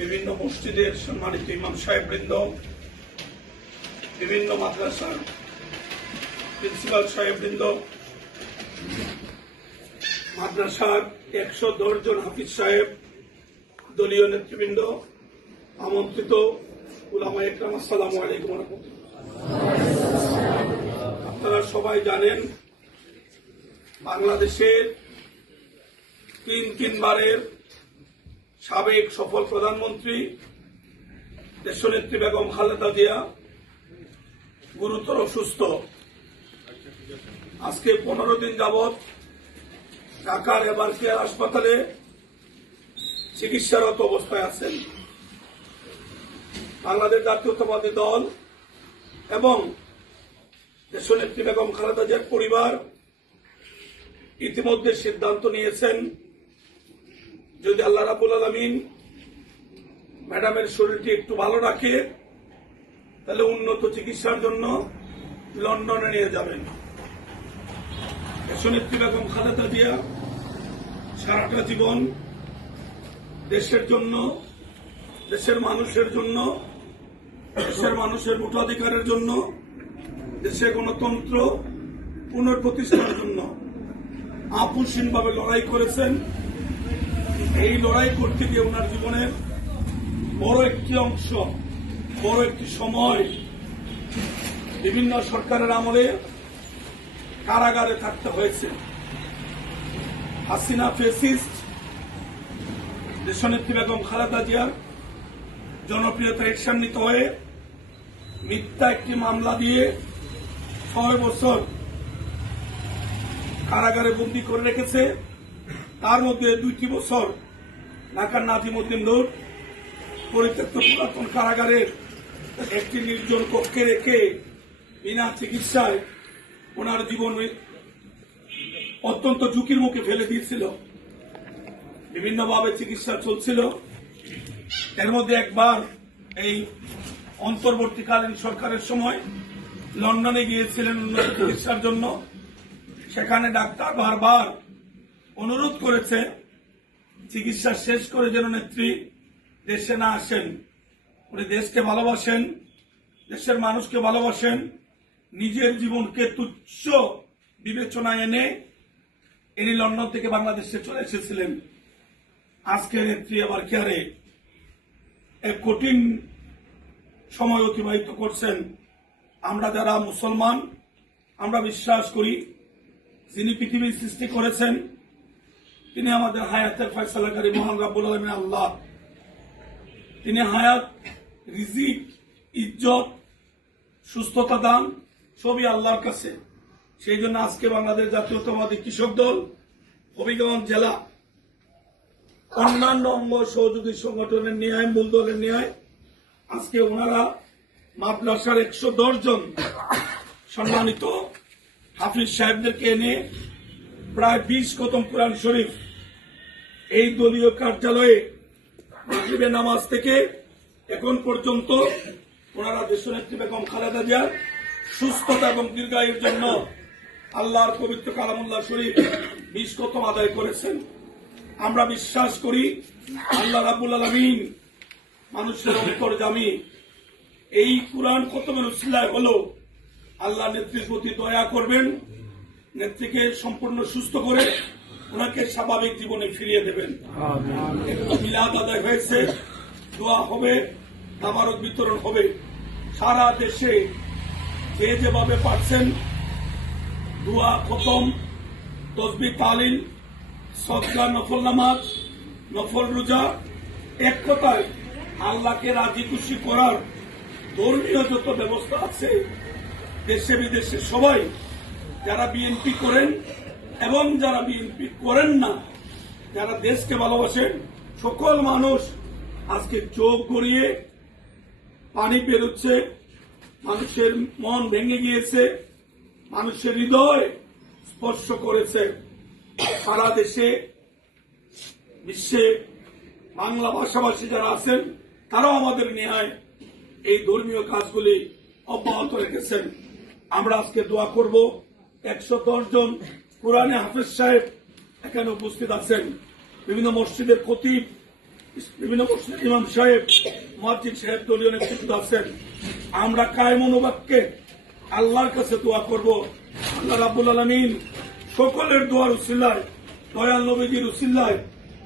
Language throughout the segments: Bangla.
বিভিন্ন মসজিদের সম্মানিত ইমাম সাহেববৃন্দ, বিভিন্ন মাদ্রাসার প্রিন্সিপাল সাহেববৃন্দ, মাদ্রাসার 110 জন হাফিজ সাহেব, দলীয় নেতৃবৃন্দ, আমন্ত্রিত উলামায়ে ইকরাম, আসসালামু আলাইকুম ওয়া রাহমাতুল্লাহ। আপনারা সবাই জানেন বাংলাদেশের তিনবারের সাবেক সফল প্রধানমন্ত্রী দেশনেত্রী বেগম খালেদা জিয়া গুরুতর অসুস্থ। আজকে 15 দিন যাবৎ ঢাকার এবার কেয়ার হাসপাতালে চিকিৎসারত অবস্থায় আছেন। বাংলাদেশ জাতীয়তাবাদী দল এবং দেশনেত্রী বেগম খালেদা জিয়ার পরিবার ইতিমধ্যে সিদ্ধান্ত নিয়েছেন, যদি আল্লাহ রাব্বুল আলামিন ম্যাডামের শরীরটি একটু ভালো রাখে তাহলে উন্নত চিকিৎসার জন্য লন্ডনে নিয়ে যাবেন। দেশনেত্রী বেগম খালেদা জিয়া সারাটা জীবন দেশের জন্য, দেশের মানুষের জন্য, দেশের মানুষের ভোটাধিকারের জন্য, দেশের গণতন্ত্র পুনঃপ্রতিষ্ঠার জন্য আপোষহীনভাবে লড়াই করেছেন। এই লড়াই করতে গিয়ে ওনার জীবনের বড় একটি অংশ, বড় একটি সময় বিভিন্ন সরকারের আমলে কারাগারে থাকতে হয়েছে। হাসিনা ফেসিস্ট দেশনেত্রী বেগম খালেদা জিয়ার জনপ্রিয়তা ঈর্ষান্বিত হয়ে মিথ্যা একটি মামলা দিয়ে 6 বছর কারাগারে বন্দী করে রেখেছে। তার মধ্যে 2টি বছর ঢাকার নাজিমউদ্দিন রোড পরিত্যক্ত পুরাতন কারাগারের একটি নির্জন কক্ষে রেখে বিনা চিকিৎসায় ওনার জীবন অত্যন্ত ঝুঁকির মুখে ফেলে দিয়েছিল। বিভিন্নভাবে চিকিৎসা চলছিল। এর মধ্যে একবার এই অন্তর্বর্তীকালীন সরকারের সময় লন্ডনে গিয়েছিলেন উন্নত চিকিৎসার জন্য। সেখানে ডাক্তার বারবার অনুরোধ করেছে চিকিৎসা শেষ করে যেন নেত্রী দেশে না আসেন। উনি দেশকে ভালোবাসেন, দেশের মানুষকে ভালোবাসেন, নিজের জীবনকে তুচ্ছ বিবেচনায় এনে ইনি লন্ডন থেকে বাংলাদেশে চলে এসেছিলেন। আজকে নেত্রী আবার কেয়ারে এক কঠিন সময় অতিবাহিত করছেন। আমরা যারা মুসলমান, আমরা বিশ্বাস করি যিনি পৃথিবীর সৃষ্টি করেছেন তিনি আমাদের হায়াতের ফয়সালাকারী মহান রব্বুল আলামিন আল্লাহ। তিনি হায়াত, রিজিক, ইজ্জত, সুস্থতা দান সবই আল্লাহর কাছে। সেই জন্য আজকে বাংলাদেশ জাতীয়তাবাদী কৃষক দল হবিগঞ্জ জেলা অন্যান্য অঙ্গ সহযোগী সংগঠনের ন্যায়, মূল দলের ন্যায় আজকে ওনারা মাদ্রাসার 110 জন সম্মানিত হাফিজ সাহেবদেরকে এনে প্রায় 20 খতম কোরআন শরীফ এই দলীয় কার্যালয়ে মাগরিবের নামাজ থেকে এখন পর্যন্ত ওনারা দেশনেত্রী বেগম খালেদা জিয়ার সুস্থতা এবং দীর্ঘায়ুর জন্য আল্লাহর পবিত্র কালামুল্লাহ শরীফ 20 খতম আদায় করেছেন। আমরা বিশ্বাস করি আল্লাহ রাব্বুল আলামিন মানুষের অন্তর্যামী। এই কুরআন খতমের উসিলায় হলো আল্লাহ নেত্রীর প্রতি দয়া করবেন, নেত্রীকে সম্পূর্ণ সুস্থ করে ওনাকে স্বাভাবিক জীবনে ফিরিয়ে দেবেন। একটু মিলাদ আদায় হয়েছে, দোয়া হবে, তাবারক বিতরণ হবে। সারা দেশে যে যেভাবে পারছেন দোয়া খতম, তসবিহ তালিল, সদকা, নফল নামাজ, নফল রোজা, এক কথায় আল্লাহকে রাজি খুশি করার ধর্মীয় যত ব্যবস্থা আছে দেশে বিদেশে সবাই, যারা বিএনপি করেন এবং যারা বিএনপি করেন না, যারা দেশকে ভালোবাসেন, সকল মানুষ আজকে চোখ গড়িয়ে পানি বেরোচ্ছে। মানুষের মন ভেঙে গিয়েছে, মানুষের হৃদয় স্পর্শ করেছে। সারা দেশে বিশ্বে বাংলা ভাষাভাষী যারা আছেন তারাও আমাদের ন্যায় এই ধর্মীয় কাজগুলি অব্যাহত রেখেছেন। আমরা আজকে দোয়া করব। 110 জন কোরআনে হাফেজ সাহেব এখানে উপস্থিত আছেন, বিভিন্ন মসজিদের খতিব, বিভিন্ন মসজিদের ইমাম সাহেব, মুয়াজ্জিন সাহেব, দলীয় নেতৃত্ব আছেন। আমরা কায়েম অনুবাদকে আল্লাহর কাছে দোয়া করব, আল্লাহ রাব্বুল আলামিন সকলের দোয়ার উসিলায়, দয়াল নবীজির উসিলায়,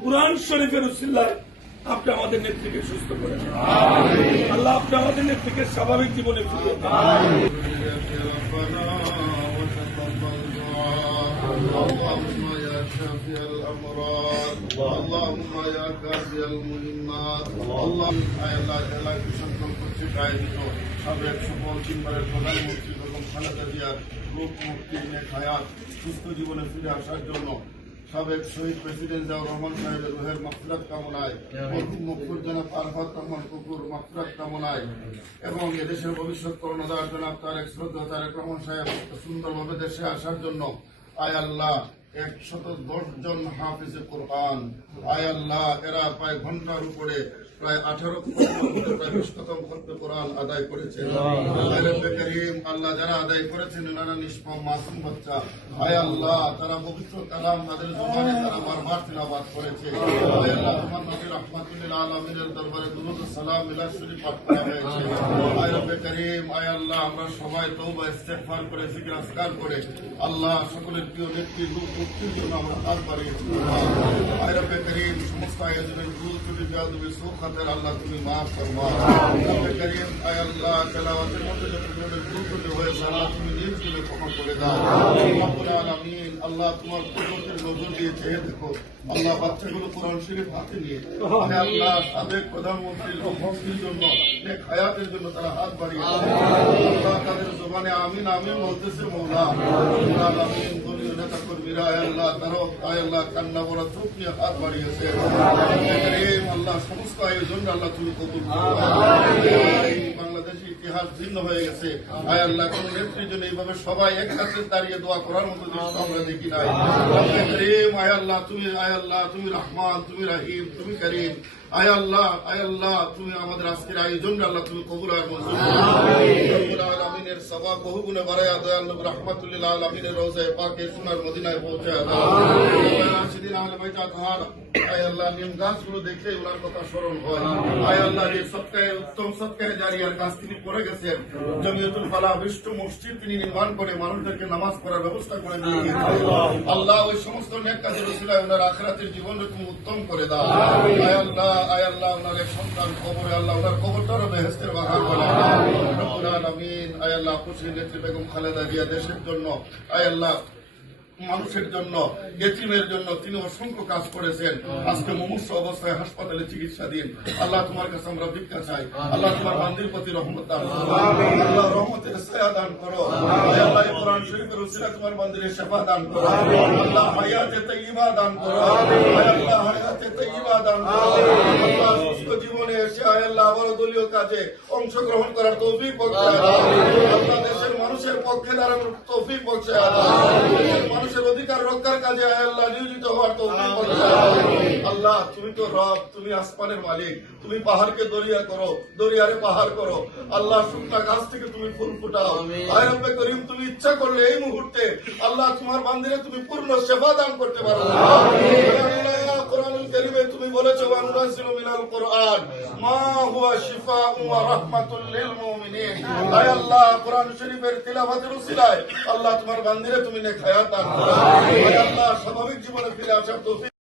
কুরআন শরীফের উসিলায় আপনি আমাদের নেত্রীকে সুস্থ করেন। আল্লাহ আপনি আমাদের নেত্রীকে স্বাভাবিক জীবনে ফিরিয়ে দেন। اللهم يا شافي الأمراض اللهم يا كافي المهمات اللهم এলাকায় সংকল্প কর্তৃক আয়োজিত সাবেক সফল তিনবারের প্রধানমন্ত্রী বেগম খালেদা জিয়ার রোগ মুক্তি, নেক হায়াত, সুস্থ জীবনে ফিরে আসার জন্য সাবেক শহীদ প্রেসিডেন্ট জিয়াউর রহমান সাহেবের রুহের মাগফিরাত কামনায়, মরহুম মকবুল জনাব আরাফাত রহমান কুকুর মাগফিরাত কামনায় এবং এদেশের ভবিষ্যৎ কর্ণধার জনাব তারেক শ্রদ্ধা তারেক রহমান সাহেব সুন্দরভাবে দেশে আসার জন্য আয় আল্লাহ 110 জন হাফিজে কোরআন, আয় আল্লাহ এরা প্রায় ঘন্টার উপরে প্রায় 18 প্রায় 20 খতম করতে কোরআন আদায় করেছে। রব্বে করিম আল্লাহ যারা আদায় করেছেন নানা নিষ্পাপ মাসুম বাচ্চা, আয় আল্লাহ তারা পবিত্র কালাম তাদের জবানে তারা বারবার তিলাওয়াত করেছে। আয় আল্লাহ তোমার নবী রাহমাতুল আলামিনের দরবারে দুরূদ ও সালাম মিলাদ শরীফ পাঠ করা হয়েছে। আয় রব্বে করিম আয় আল্লাহ আমরা সবাই তওবা ইস্তেগফার করে জিকির আজকার করে আল্লাহ সকলের প্রিয় নেত্রী মুক্তির জন্য আমরা হাত বাড়িয়েছি। আয় রব্বে করিম সমস্ত আয়োজনের ভুল ত্রুটি বেয়াদবি সুখাতের আল্লাহ তুমি মাফ ফরমাও। রব্বে করিম আয় আল্লাহ তেলাওয়াতের মধ্যে যত ধরনের ভুল ত্রুটি হয়েছে আল্লাহ তুমি নিজ দিলে ক্ষমা করে দাও। রব্বুল আলামিন আল্লাহ তোমার কুদরতের নজর দিয়ে চেয়ে দেখো আল্লাহ বাচ্চাগুলো কোরআন শরীফ হাতে নিয়ে আয় আল্লাহ সাবেক প্রধানমন্ত্রীর মুক্তির জন্য, নেক হায়াতের জন্য তারা হাত বাড়িয়েছে। আল্লাহ তাদের জবানে আমিন আমিন বলতেছে। মওলা রব্বুল আলামিন দলীয় নেতা কর্মীরা আয় আল্লাহ তারাও আয় আল্লাহ কান্না ভরা চোখ নিয়ে হাত বাড়িয়েছে। আল্লাহ সমস্ত আয়োজন আল্লাহ তুমি কবুল করো। বাংলাদেশের ইতিহাস ভিন্ন হয়ে গেছে, আয় আল্লাহ কোন নেত্রীর জন্য এইভাবে সবাই একসাথে দাঁড়িয়ে দোয়া করার মতো দৃশ্য আমরা দেখি নাই। আয় আল্লাহ তুমি রহমান, তুমি রাহিম, তুমি করিম। আয় আল্লাহ তুমি আমাদের আজকের আয়োজন আল্লাহ তুমি কবুল আর মঞ্জুর রব্বুল আলামিনের সওয়াব বহু গুণে বাড়ায়া দয়াল নবী রাহমাতুল্লিল আলামিনের রওজায়ে পাকে সোনার মদিনায় পৌঁছায়া দাও। রাশিদিন আহলে বাইত আতহার আয় আল্লাহ নিম গাছগুলো দেখে ওনার কথা স্মরণ হয়। আয় আল্লাহ যে সবকায়ে উত্তম সবকায়ে জারিয়ার কাজ তিনি করে গেছেন, জমিয়তুল ফালাহ বিশ্ব মসজিদ তিনি নির্মাণ করে মানুষদেরকে নামাজ পড়ার ব্যবস্থা করে দিয়ে গিয়েছেন। আল্লাহ ওই সমস্ত নেক কাজের ওসিলায় ওনার আখিরাতের জীবনকে তুমি উত্তম করে দাও। আয় আল্লাহ ওনার এক সন্তান কবরে আল্লাহ ওনার কবরটারও বেহেশতের বাগান বানায় দাও। রব্বুল আলামিন আয় আল্লাহ খুশি নেত্রী বেগম খালেদা জিয়া দেশের জন্য আয় আল্লাহ মানুষের জন্য, এতিমের জন্য তিনি অসংখ্য কাজ করেছেন। আজকে মুমূর্ষু অবস্থায় হাসপাতালে চিকিৎসাধীন। আল্লাহ তোমার কাছে আমরা ভিক্ষা চাই, আল্লাহ তোমার বান্দির প্রতি রহমত দান করো, আল্লাহ রহমতের ছায়া দান করো। আল্লাহ কোরআন শরীফের উসিলায় তোমার বান্দির সেবা দান করো। আল্লাহ হায়াতে তাইয়্যিবা দান করো। আল্লাহ হায়াতে তাইয়্যিবা দান করো। আল্লাহ সুস্থ জীবনে এসে আল্লাহ আবারও দলীয় কাজে অংশগ্রহণ করার তৌফিক বখশায় দাও। আল্লাহ দেশের মানুষের পক্ষে দাঁড়ানোর তৌফিক বখশায় দাও। মানুষের অধিকার রক্ষার কাজে আল্লাহ নিয়োজিত হওয়ার তৌফিক বখশায় দাও। আল্লাহ তুমি তো রব, তুমি আসমানের মালিক, তুমি পাহাড়কে দরিয়া করো, দরিয়ারে পাহাড় করো। আল্লাহ শুকনা গাছ থেকে তুমি ফুল ফুটাও। আয় রব্বে করিম তুমি ইচ্ছা করলে এই মুহূর্তে আল্লাহ তোমার বান্দিরে তুমি পূর্ণ সেবা দান করতে পারো। কোরআনুল কারীমে তুমি বলেছো ওয়ানুনাজ্জিলু মিনাল কোরআন মা হুয়া শিফাউন ওয়া রাহমাতুল লিল মুমিনিন। আয় আল্লাহ কোরআন শরীফের তিলাওয়াতের উসিলায় আল্লাহ তোমার বান্দিরে তুমি নেক হায়াত দান করো। আয় আল্লাহ স্বাভাবিক জীবনে ফিরে আসার তৌফিক